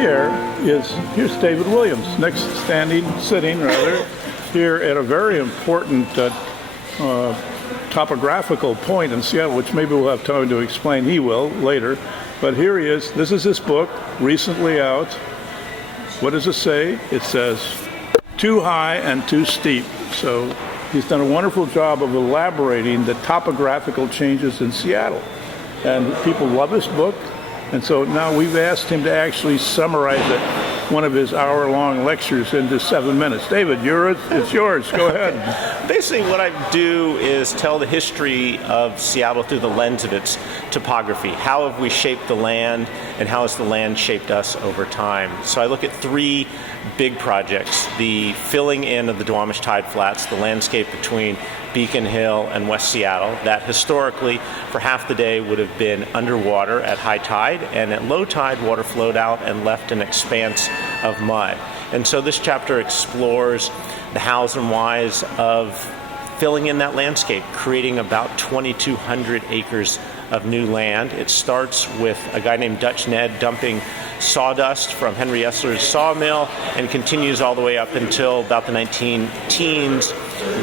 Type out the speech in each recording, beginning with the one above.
here's David Williams, sitting here at a very important topographical point in Seattle, which maybe we'll have time to explain. He will later. But here he is. This is his book, recently out. What does it say? It says, Too High and Too Steep. So he's done a wonderful job of elaborating the topographical changes in Seattle. And people love his book. And so now we've asked him to actually summarize it, one of his hour-long lectures, into 7 minutes. David, it's yours. Go ahead. Basically, what I do is tell the history of Seattle through the lens of its topography. How have we shaped the land, and how has the land shaped us over time? So I look at 3 big projects: the filling in of the Duwamish Tide Flats, the landscape between Beacon Hill and West Seattle, that historically for half the day would have been underwater at high tide, and at low tide water flowed out and left an expanse of mud. And so this chapter explores the hows and whys of filling in that landscape, creating about 2,200 acres of new land. It starts with a guy named Dutch Ned dumping sawdust from Henry Esler's sawmill and continues all the way up until about the 19-teens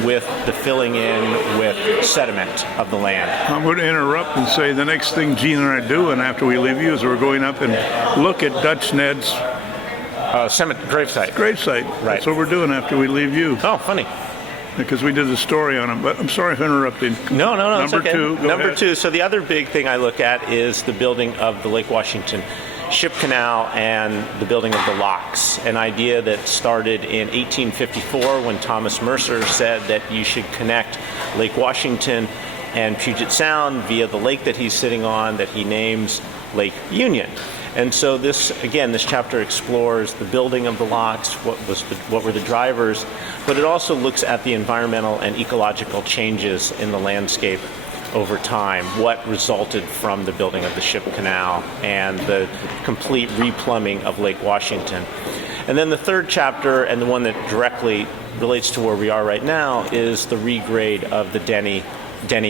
with the filling in with sediment of the land. I'm going to interrupt and say the next thing Gene and I are doing after we leave you is we're going up and look at Dutch Ned's gravesite. Right. Right. That's what we're doing after we leave you. Oh, funny. Because we did a story on him, but I'm sorry for interrupting. No, Number it's okay. two. Number 2. So the other big thing I look at is the building of the Lake Washington Ship Canal and the building of the locks, an idea that started in 1854 when Thomas Mercer said that you should connect Lake Washington and Puget Sound via the lake that he's sitting on that he names Lake Union. And so this chapter explores the building of the locks, what were the drivers, but it also looks at the environmental and ecological changes in the landscape over time, what resulted from the building of the Ship Canal and the complete replumbing of Lake Washington. And then the third chapter, and the one that directly relates to where we are right now, is the regrade of the Denny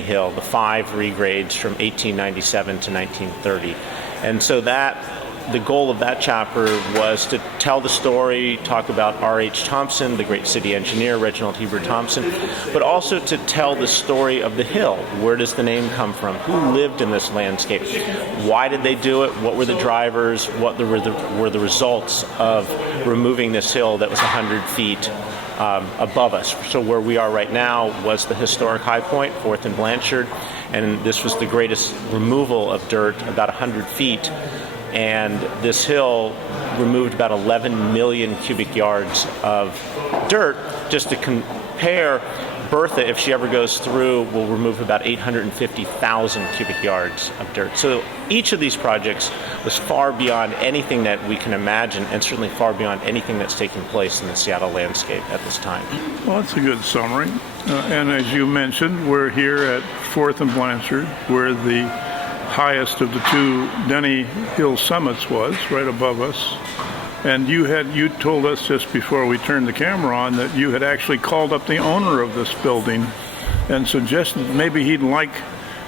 Hill, the 5 regrades from 1897 to 1930. And so the goal of that chapter was to tell the story, talk about R.H. Thompson, the great city engineer, Reginald Heber Thompson, but also to tell the story of the hill. Where does the name come from? Who lived in this landscape? Why did they do it? What were the drivers? What were the results of removing this hill that was 100 feet above us? So where we are right now was the historic high point, 4th and Blanchard, and this was the greatest removal of dirt, about 100 feet. And this hill removed about 11 million cubic yards of dirt. Just to compare, Bertha, if she ever goes through, will remove about 850,000 cubic yards of dirt. So each of these projects was far beyond anything that we can imagine, and certainly far beyond anything that's taking place in the Seattle landscape at this time. Well, that's a good summary. And as you mentioned, we're here at 4th and Blanchard, where the highest of the 2 Denny Hill summits was, right above us. And you told us just before we turned the camera on that you had actually called up the owner of this building and suggested maybe he'd like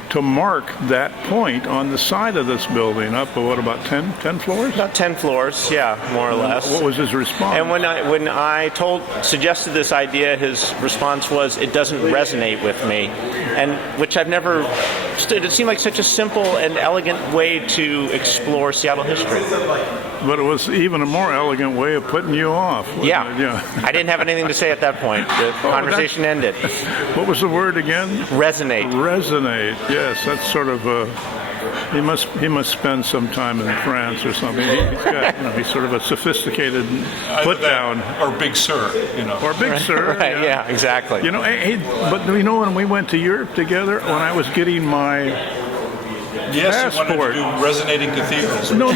to mark that point on the side of this building up, about 10 floors? About 10 floors, yeah, more or less. What was his response? And when I suggested this idea, his response was, "It doesn't resonate with me," and which I've never understood. It seemed like such a simple and elegant way to explore Seattle history. But it was even a more elegant way of putting you off. Yeah. I didn't have anything to say at that point. The conversation ended. What was the word again? Resonate. Resonate. Yes, that's sort of he must spend some time in France or something. He's got, he's sort of a sophisticated put down. Or Big Sur, Or Big Sur. Right, yeah, exactly. But when we went to Europe together, when I was getting my Yes, passport. you wanted to do resonating cathedrals. No.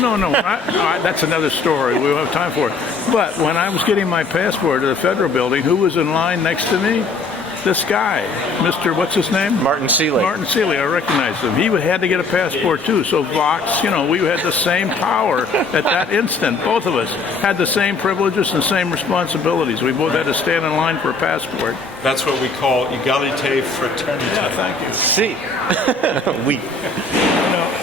That's another story. We don't have time for it. But when I was getting my passport at the Federal Building, who was in line next to me? this guy, Mr. What's his name? Martin Seeley. Martin Seeley, I recognized him. He had to get a passport too. So Vox, we had the same power at that instant. Both of us had the same privileges and same responsibilities. We both had to stand in line for a passport. That's what we call egalite fraternite. Yeah, thank you. See, we.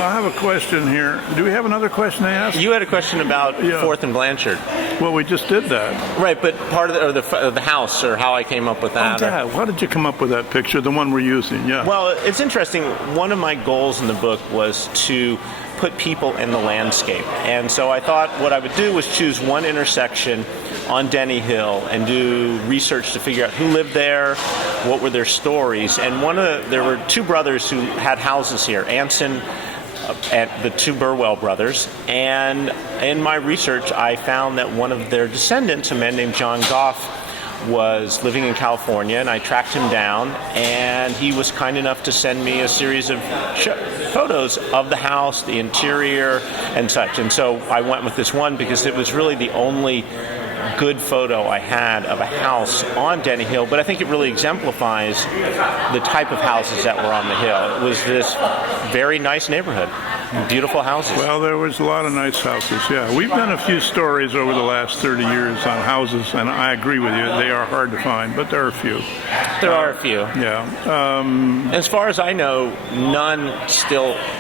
I have a question here. Do we have another question to ask? You had a question about Yeah. 4th and Blanchard, Well, we just did that. right? But part of the house, or how I came up with that. or- Yeah. How did you come up with that picture, the one we're using? Yeah. Well, it's interesting. One of my goals in the book was to put people in the landscape. And so I thought what I would do was choose one intersection on Denny Hill and do research to figure out who lived there, what were their stories. And there were two brothers who had houses here, Anson and the two Burwell brothers. And in my research, I found that one of their descendants, a man named John Goff, was living in California, and I tracked him down, and he was kind enough to send me a series of photos of the house, the interior, and such. And so I went with this one because it was really the only good photo I had of a house on Denny Hill, but I think it really exemplifies the type of houses that were on the hill. It was this very nice neighborhood, beautiful houses. Well, there was a lot of nice houses, yeah. We've done a few stories over the last 30 years on houses, and I agree with you. They are hard to find, but there are a few. There are a few. Yeah. As far as I know,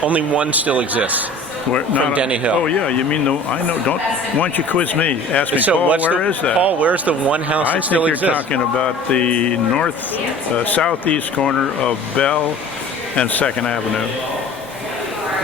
only one still exists. From Denny Hill. Oh, yeah. You mean, I know. Why don't you quiz me? Ask me, So Paul, where is that? Paul, where's the one house I that think still you're exists? talking about the southeast corner of Bell and 2nd Avenue.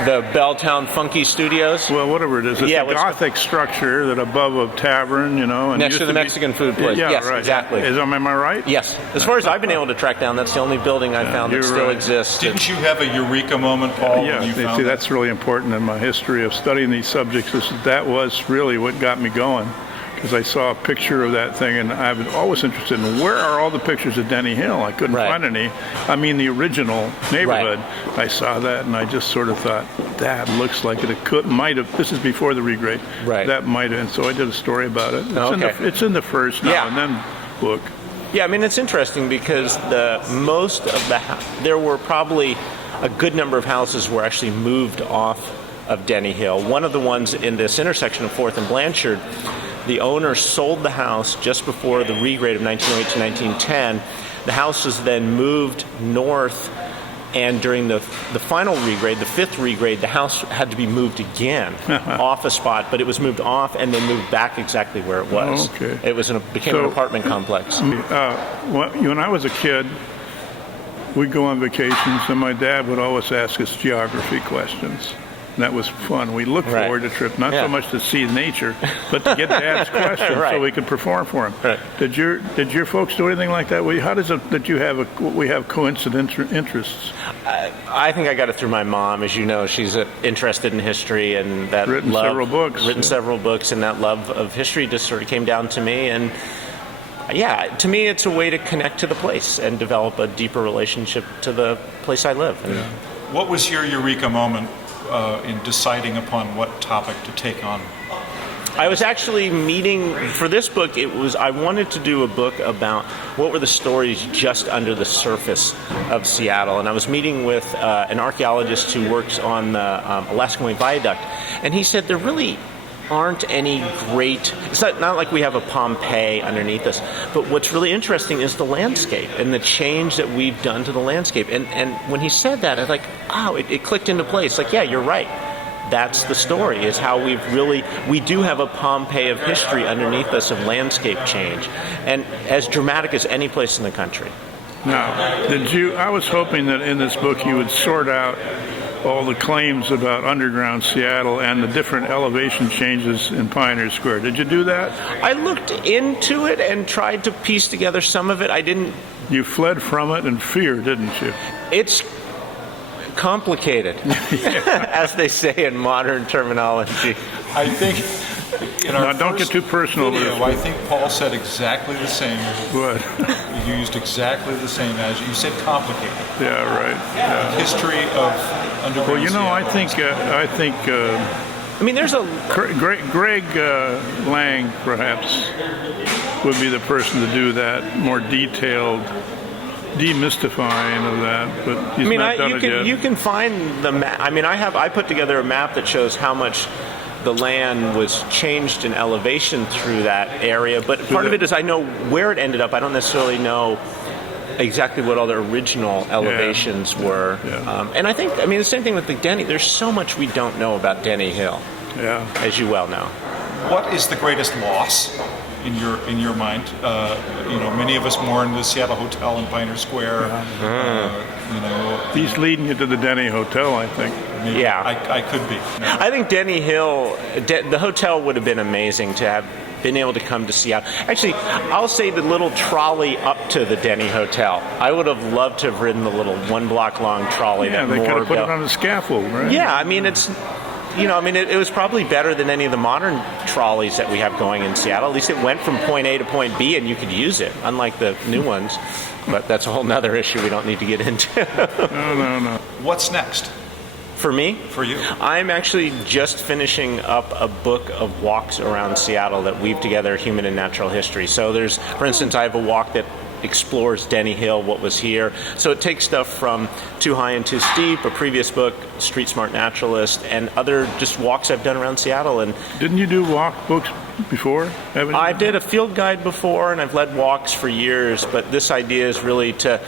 The Belltown Funky Studios? Well, whatever it is. It's Yeah, a Gothic structure that above a tavern, And Next used to the be- Mexican food place. Yeah, Yes, right. exactly. Am I right? Yes. As far as I've been able to track down, that's the only building I found that you're still right. exists. Didn't you have a eureka moment, Paul, Yeah, when you see, found that? that's really important in my history of studying these subjects. That was really what got me going, because I saw a picture of that thing, and I was always interested in where are all the pictures of Denny Hill. I couldn't Right. find any. I mean, the original neighborhood. I saw that, and I just sort of thought, that looks like it might have. This is before the regrade. Right. That might have. And so I did a story about it. It's in the first now Yeah. and then book. Yeah, I mean, it's interesting because there were probably a good number of houses were actually moved off of Denny Hill. One of the ones in this intersection of 4th and Blanchard, the owner sold the house just before the regrade of 1908 to 1910. The house was then moved north, and during the final regrade, the 5th regrade, the house had to be moved again off a spot, but it was moved off and then moved back exactly where it was. Oh, okay. It became an So- apartment complex. When I was a kid, we'd go on vacations, and my dad would always ask us geography questions. And that was fun. We looked Right. forward to trip, not Yeah. so much to see nature, but to get Dad's questions so Right. we could perform for him. Right. Did your folks do anything like that? How does it that we have coincident interests? I think I got it through my mom. As you know, she's interested in history, and that Written love, several books. Written several books, and that love of history just sort of came down to me. And yeah, to me, it's a way to connect to the place and develop a deeper relationship to the place I live. And What was your eureka moment in deciding upon what topic to take on? I was actually meeting for this book. I wanted to do a book about what were the stories just under the surface of Seattle, and I was meeting with an archaeologist who works on the Alaskan Way Viaduct, and he said there really aren't any great. It's not like we have a Pompeii underneath us, but what's really interesting is the landscape and the change that we've done to the landscape. And when he said that, I was like, oh, it clicked into place. Like, yeah, you're right. That's the story, is how we do have a Pompeii of history underneath us of landscape change, and as dramatic as any place in the country. Now, I was hoping that in this book you would sort out all the claims about underground Seattle and the different elevation changes in Pioneer Square. Did you do that? I looked into it and tried to piece together some of it. I didn't. You fled from it in fear, didn't you? It's complicated, as they say in modern terminology. I think in our Now, don't get first too personal with video, this. I think Paul said exactly the same. What? You used exactly the same as you said. Complicated Yeah, right. Yeah. history of underground. Well, Seattle. I think I mean, there's a Greg Lang perhaps would be the person to do that more detailed demystifying of that, but he's I mean, not done you it can yet. you can find the map. I mean, I put together a map that shows how much the land was changed in elevation through that area. But part of it is I know where it ended up. I don't necessarily know exactly what all the original elevations were. Yeah. And I think, I mean, the same thing with the Denny. There's so much we don't know about Denny Hill, Yeah. as you well know. What is the greatest loss in your mind? Many of us mourn the Seattle Hotel in Pioneer Square. He's leading you to the Denny Hotel, I think. Maybe Yeah. I could be. I think Denny Hill, the hotel would have been amazing to have been able to come to Seattle. Actually, I'll say the little trolley up to the Denny Hotel. I would have loved to have ridden the little 1 block long trolley Yeah, that they could Moore have put it built. on a scaffold, right? Yeah, I mean, it was probably better than any of the modern trolleys that we have going in Seattle. At least it went from point A to point B and you could use it, unlike the new ones. But that's a whole nother issue we don't need to get into. No. What's next For me, for you? I'm actually just finishing up a book of walks around Seattle that weave together human and natural history. So there's, for instance, I have a walk that explores Denny Hill, what was here. So it takes stuff from Too High and Too Steep, a previous book, Street Smart Naturalist, and other just walks I've done around Seattle. And Didn't you do walk books before? Haven't you? I did a field guide before, and I've led walks for years, but this idea is really to,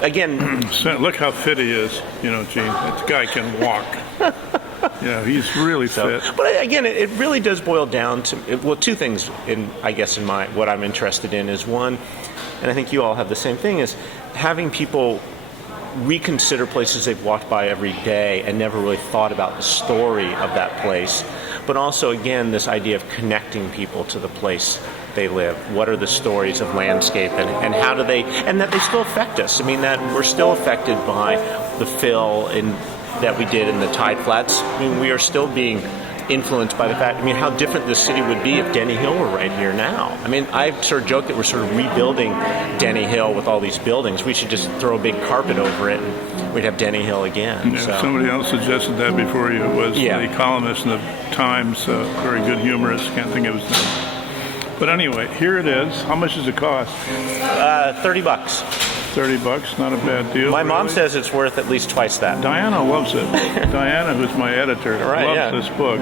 again, So, look how fit he is, Gene. That guy can walk. He's really fit. but again, it really does boil down to, well, two things in what I'm interested in is one, and I think you all have the same thing, is having people reconsider places they've walked by every day and never really thought about the story of that place. But also, again, this idea of connecting people to the place they live. What are the stories of landscape and how do they, and that they still affect us. I mean, that we're still affected by the fill that we did in the tide flats. I mean, we are still being influenced by the fact, how different this city would be if Denny Hill were right here now. I mean, I've sort of joked that we're sort of rebuilding Denny Hill with all these buildings. We should just throw a big carpet over it and we'd have Denny Hill again. Yeah, So. somebody else suggested that before you. It was the columnist in the Times, very good humorist. Can't think of his name. But anyway, here it is. How much does it cost? $30. $30, not a bad deal. My mom really. says it's worth at least twice that. Diana loves it. Diana, who's my editor, loves this book.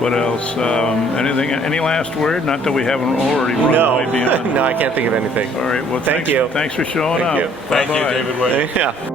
What else? Any last word? Not that we haven't already run way beyond. No, I can't think of anything. All right. Well, Thank you. Thanks for showing up. Thank you. Thank you, Bye-bye. David Wade. Yeah.